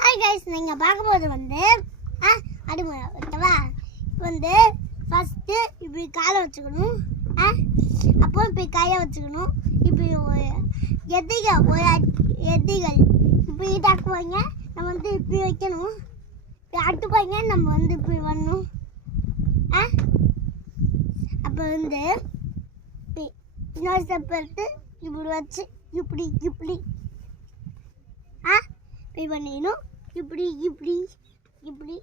Hi guys நீங்கள் பார்க்கும்போது வந்து ஆ அடிமுறை ஓகேவா? இப்போ வந்து ஃபஸ்ட்டு இப்படி காலை வச்சுக்கணும் ஆ அப்போ இப்படி கையை வச்சுக்கணும். இப்படி ஒரு எதிகள் ஒரு எதிகள் இப்படி தாக்குவாங்க நம்ம வந்து இப்படி வைக்கணும். இப்படி அட்டுப்பாங்க நம்ம வந்து இப்படி வரணும். ஆ அப்போ வந்து இன்னொரு ஸ்டெப் எடுத்து இப்படி வச்சு இப்படி இப்படி. இப்படி பண்ணிடணும். இப்படி இப்படி இப்படி.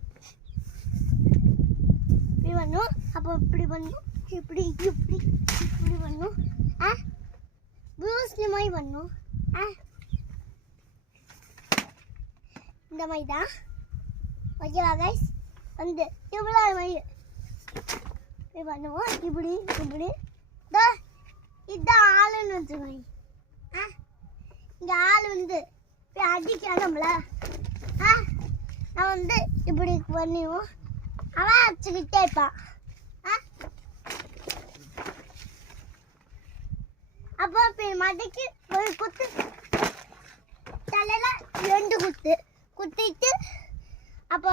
இப்படி பண்ணும். அப்போ இப்படி பண்ணும். இப்படி இப்படி இப்படி பண்ணும். ஆ? ப்ளூஸ்லி மாதிரி பண்ணும். ஆ? இந்த மாதிரி தான். ஓகேவா கைஸ் வந்து இவ்வளோ மாதிரி இப்படி பண்ணுவோம். இப்படி இப்படி. இதான் ஆளுன்னு வச்சுக்கோங்க ஆ? இங்கே ஆள் வந்து இப்படி நம்மள ஆ நான் வந்து இப்படி பண்ணிடுவோம். அவன் அடிச்சுக்கிட்டே இருப்பான். ஆ? அப்போ இப்போ மடிக்கு ஒரு குத்து தலையில ரெண்டு குத்து. குத்திட்டு அப்போ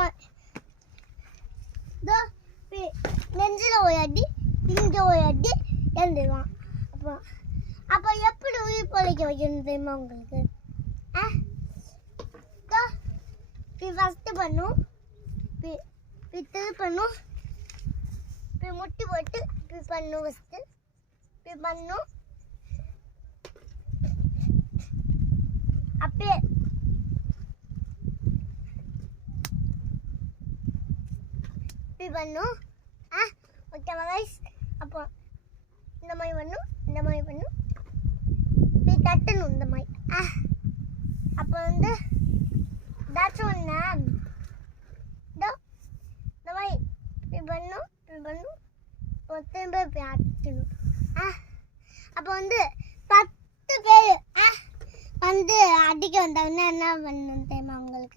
இதோ நெஞ்சில் ஒரு அடி இங்கே ஒரு அடி இறந்துடுவான் அப்போ அப்போ எப்படி உயிர் பொழைக்க வைக்கணும் தெரியுமா உங்களுக்கு ஆ இதோ இப்படி ஃபஸ்ட்டு பண்ணும் இப்படி இப்படி திருப்பணும் இப்படி முட்டி போட்டு இப்படி பண்ணும் ஃபஸ்ட்டு இப்படி பண்ணும் அப்படியே இப்படி பண்ணும் ஆ ஓகேவா கைஸ் அப்போ இந்த மாதிரி பண்ணும் இந்த மாதிரி பண்ணும் இப்படி தட்டணும் இந்த மாதிரி ஆ அப்போ வந்து ஏதாச்சும் ஒன்று இதோ இந்த மாதிரி இப்படி பண்ணும் இப்படி பண்ணும் இப்போ திரும்ப இப்படி அடிக்கணும் ஆ அப்போ வந்து பத்து பேர் ஆ வந்து அடிக்க வந்தாங்கன்னா என்ன பண்ணணும் தெரியுமா உங்களுக்கு